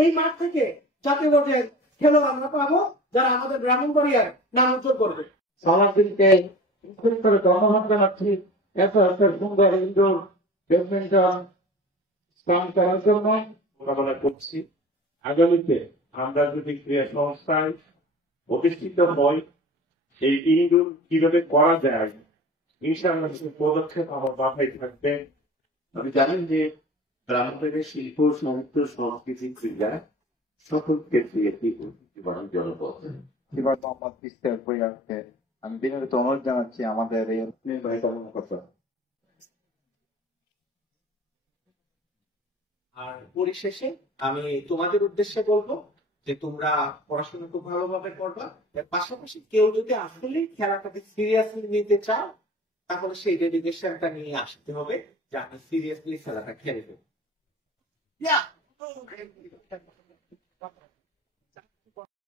এই মাঠ থেকে জাতীয় পর্যায়ে খেলোয়াড় আমরা পাবো যারা আমাদের ব্রাহ্মণবাড়িয়ার নাম উজ্জ্বল করবে। সালাদিনকে ধন্যবাদ জানাচ্ছি এত একটা সুন্দর ইনডোর ব্যাডমিন্টন স্থান করার জন্য মোকাবেলা করছি। আগামীতে আমরা যদি ক্রীড়া সংস্থায় প্রতিষ্ঠিত হই, এই ইনডোর কিভাবে করা যায় ইনশাআল্লাহ পদক্ষেপ আমার মাথায় থাকবে। আপনি জানেন যে ব্রাহ্মণবাড়িয়ার শিল্প, সাহিত্য, সংস্কৃতি, ক্রীড়া সকল ক্ষেত্রে একটি ঐতিহ্যবাহী জনপদ। এবার মোহাম্মদ ইশতিয়াক ভূঁইয়াকে আমি বিনীত অনুরোধ জানাচ্ছি আমাদের এই নির্বাহী কর্মকর্তা। আর পরিশেষে আমি তোমাদের উদ্দেশ্যে বলবো যে তোমরা পড়াশোনা খুব ভালোভাবে করবা, এর পাশাপাশি কেউ যদি আসলে খেলাটাকে সিরিয়াসলি নিতে চাও তাহলে সেই ডেডিকেশনটা নিয়ে আসতে হবে যে আমি সিরিয়াসলি খেলাটা খেলবো।